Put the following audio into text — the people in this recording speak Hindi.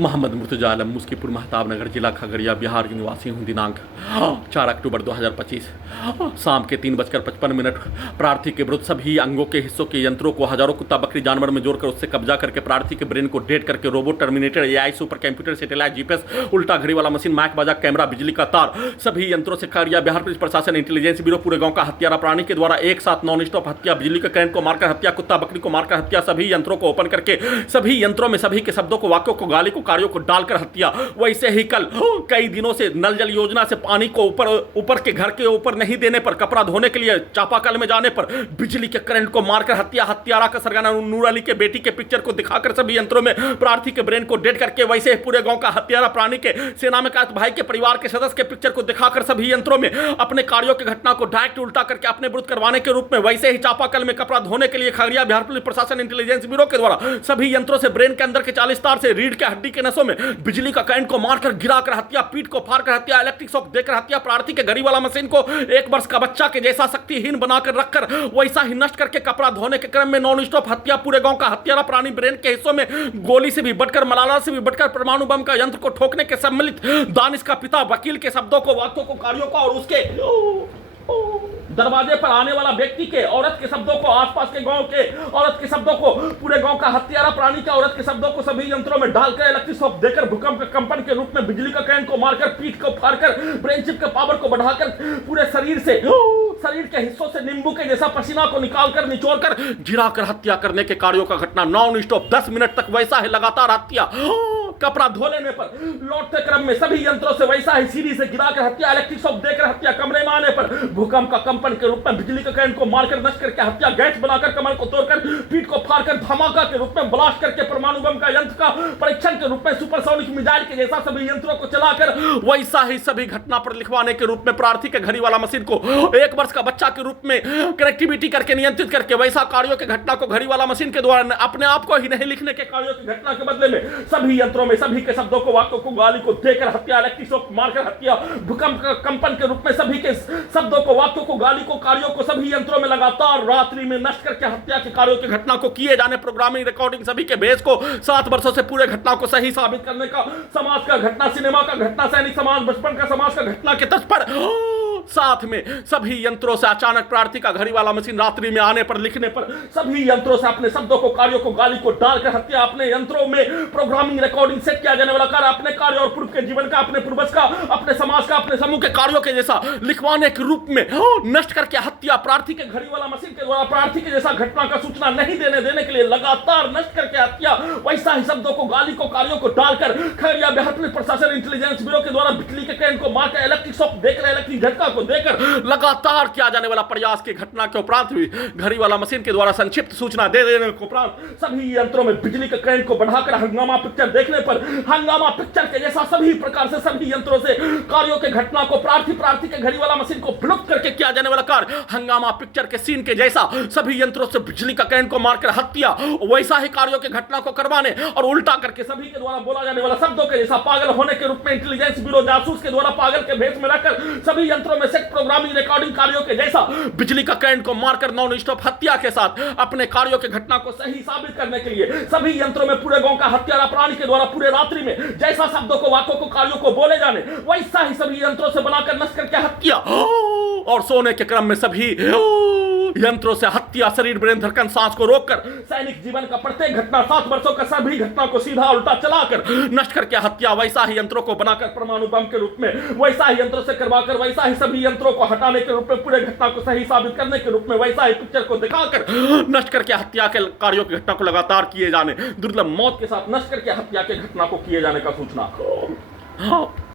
मोहम्मद मुर्तजा आलम मुस्कीपुर महताब नगर जिला खगड़िया बिहार के निवासी हूँ। दिनांक 4 अक्टूबर 2025 शाम के 3:55 प्रार्थी के विरुद्ध सभी अंगों के हिस्सों के यंत्रों को हजारों कुत्ता बकरी जानवर में जोड़कर उससे कब्जा करके प्रार्थी के ब्रेन को डेड करके robot, terminator, AI, super computer, satellite, GPS, उल्टा घड़ी वाला मशीन, माइक बाजा, कैमरा, बिजली का तार, सभी यंत्रों से खगड़िया बिहार पुलिस प्रशासन, इंटेलिजेंस ब्यूरो पूरे गांव का हत्यारा प्राणी के द्वारा एक साथ नॉन स्टॉप हत्या, बिजली का करंट को मारकर हत्या, कुत्ता बकरी को मारकर हत्या, सभी यंत्रों को ओपन करके सभी यंत्रों में सभी के शब्दों को, वाक्यों को, गाली को, कार्यों को डालकर हत्या। वैसे ही कल कई दिनों से नल जल योजना से पानी को ऊपर के घर के ऊपर नहीं देने पर, कपड़ा धोने के लिए चापाकल में जाने पर बिजली के करंट को मारकर हत्या, हत्यारा का सरगना नूर अली के बेटी के पिक्चर को दिखाकर सभी यंत्रों में प्रार्थी के ब्रेन को डेड करके, वैसे ही पूरे गांव का हत्यारा प्राणी के सेना में कैद भाई के परिवार के सदस्य के पिक्चर को दिखाकर सभी यंत्रों में अपने कार्यों की घटना को डायरेक्ट उल्टा करके अपने विरुद्ध करवाने के रूप में, वैसे ही चापाकल में कपड़ा धोने के लिए खगड़िया बिहार पुलिस प्रशासन, इंटेलिजेंस ब्यूरो के द्वारा सभी यंत्रों से ब्रेन के अंदर के 40 तार से रीढ़ के हड्डी के नसों में बिजली का करंट को मारकर गिराकर हत्या, पीठ को फाड़कर हत्या, इलेक्ट्रिक शॉक देकर हत्या, प्रार्थी के घड़ी वाला मशीन को 1 वर्ष का बच्चा के जैसा शक्तिहीन बनाकर रखकर वैसा ही नष्ट करके कपड़ा धोने के क्रम में नॉन स्टॉप हत्या, पूरे गांव का हत्यारा प्राणी ब्रेन के हिस्सों में गोली से भी बढ़कर, मलाला से भी बढ़कर परमाणु बम का यंत्र को ठोकने के सम्मिलित दानिश का पिता वकील के शब्दों को, वाक्यों को, कार्यों को और उसके दरवाजे पर आने वाला व्यक्ति के, औरत के शब्दों को, आसपास के गांव के औरत के शब्दों को, पूरे गांव का हत्यारा प्राणी का औरत के शब्दों को सभी यंत्रों में डालकर इलेक्ट्रिक शॉक देकर, भूकंप के कंपन के रूप में बिजली का करंट को मारकर, पीठ को फाड़कर, ब्रेन चिप के पावर को बढ़ाकर, पूरे शरीर के हिस्सों से नींबू के जैसा पसीना को निकालकर, निचोड़कर, गिराकर हत्या करने के कार्यों का घटना नॉन स्टॉप 10 मिनट तक वैसा ही लगातार हत्या, कपड़ा धो लेने पर लौटते क्रम में सभी यंत्रों से वैसा ही सीढ़ी से गिराकर हत्या, इलेक्ट्रिक शॉक देकर हत्या, कमरे में आने पर भूकंप का कंपन के रूप में बिजली के करंट को मारकर नष्ट करके हत्या, गैस बनाकर कमर को तोड़कर, पीठ को फाड़कर, धमाका के रूप में ब्लास्ट करके, परमाणु बम का यंत्र का परीक्षण के रूप में, सुपरसोनिक मिसाइल के जैसा सभी यंत्रों को चलाकर वैसा ही सभी घटना पर लिखवाने के रूप में प्रार्थी के घड़ी वाला मशीन को 1 वर्ष का बच्चा के रूप में कनेक्टिविटी करके, नियंत्रित करके, वैसा कार्यों के घटना को घड़ी वाला मशीन के द्वारा अपने आप को ही नहीं लिखने के कार्यों की घटना के बदले में सभी यंत्रों में सभी के शब्दों को, वाक्यों को, गाली को देकर हत्या, इलेक्ट्रिक शॉक मारकर हत्या, भूकंप का कंपन के रूप में सभी के शब्दों को, वाक्यों को, गाली को, कार्यों को सभी यंत्रों में लगातार रात्रि में नष्ट करके हत्या के कार्यों की घटना को किए जाने, प्रोग्रामिंग, रिकॉर्डिंग सभी के भेष को 7 वर्षों से पूरे घटना को सही साबित करने का, समाज का घटना, सिनेमा का घटना, सैनिक समाज, बचपन का समाज का घटना के तर्ज पर साथ में सभी यंत्रों से अचानक प्रार्थी का घड़ी वाला मशीन रात्रि में आने पर, लिखने पर सभी यंत्रों से अपने शब्दों को, कार्यों को, गाली को डालकर हत्या, अपने यंत्रों में प्रोग्रामिंग, रिकॉर्डिंग, सेट किया जाने वाला कार्य, अपने कार्य और पूर्व के जीवन का, अपने पूर्वज का, अपने समाज का, अपने समूह के कार्यों के जैसा लिखवाने के रूप में नष्ट करके हत्या, प्रार्थी के घड़ी वाला मशीन के द्वारा प्रार्थी के जैसा घटना का सूचना नहीं देने के लिए लगातार नष्ट करके हत्या, वैसा ही शब्दों को, गाली को, कार्यों को डालकर खगड़िया बिहार पुलिस प्रशासन, इंटेलिजेंस ब्यूरो के द्वारा बिजली के करंट को मारकर, इलेक्ट्रिक शॉक देकर, इलेक्ट्रिक झटका को देकर लगातार किया जाने वाला प्रयास की घटना के उपरांत भी घड़ी वाला मशीन के द्वारा संक्षिप्त सूचना दे देने के उपरांत सभी यंत्रों में बिजली के करंट को बढ़ाकर हंगामा पिक्चर देखने पर, हंगामा पिक्चर के जैसा सभी प्रकार से सभी यंत्रों से कार्यों के घटना को, प्रार्थी के घड़ी वाला मशीन को ब्लॉक करके किया जाने वाला कार्य हंगामा पिक्चर के सीन के जैसा सभी यंत्रों से बिजली का करंट को मारकर हत्या, वैसा ही कार्यों के घटना को करवाने और उल्टा करके सभी के द्वारा बोला जाने वाला शब्दों के जैसा पागल होने के रूप में इंटेलिजेंस ब्यूरो जासूस के द्वारा पागल के भेष में रखकर सभी यंत्रों में सेट, प्रोग्रामिंग, रिकॉर्डिंग कार्यों के जैसा बिजली का करंट को मारकर नॉन स्टॉप हत्या के साथ अपने कार्यों के घटना को सही साबित करने के लिए सभी यंत्रों में पूरे गांव का हत्यारा प्राणी के द्वारा पूरे रात्रि में जैसा शब्दों को, वाक्यों को, कार्यों को बोले जाने वैसा ही सभी यंत्रों से बनाकर नष्ट करके हत्या और सोने के क्रम में सभी यंत्रों से हत्या, शरीर, ब्रेन, धड़कन, सांस को रोककर सैनिक जीवन का प्रत्येक घटना 7 वर्षों का सभी घटना को सीधा उल्टा चलाकर नष्ट करके हत्या, वैसा ही यंत्रों को बनाकर परमाणु बम के रूप में, वैसा ही यंत्रों से करवाकर, वैसा ही सभी यंत्रों को हटाने के रूप में, पूरे घटना को सही साबित करने के रूप में, वैसा ही पिक्चर को दिखाकर नष्ट करके हत्या के कार्यों की घटना को लगातार किए जाने, दुर्लभ मौत के साथ नष्ट करके हत्या के घटना को किए जाने का सूचना।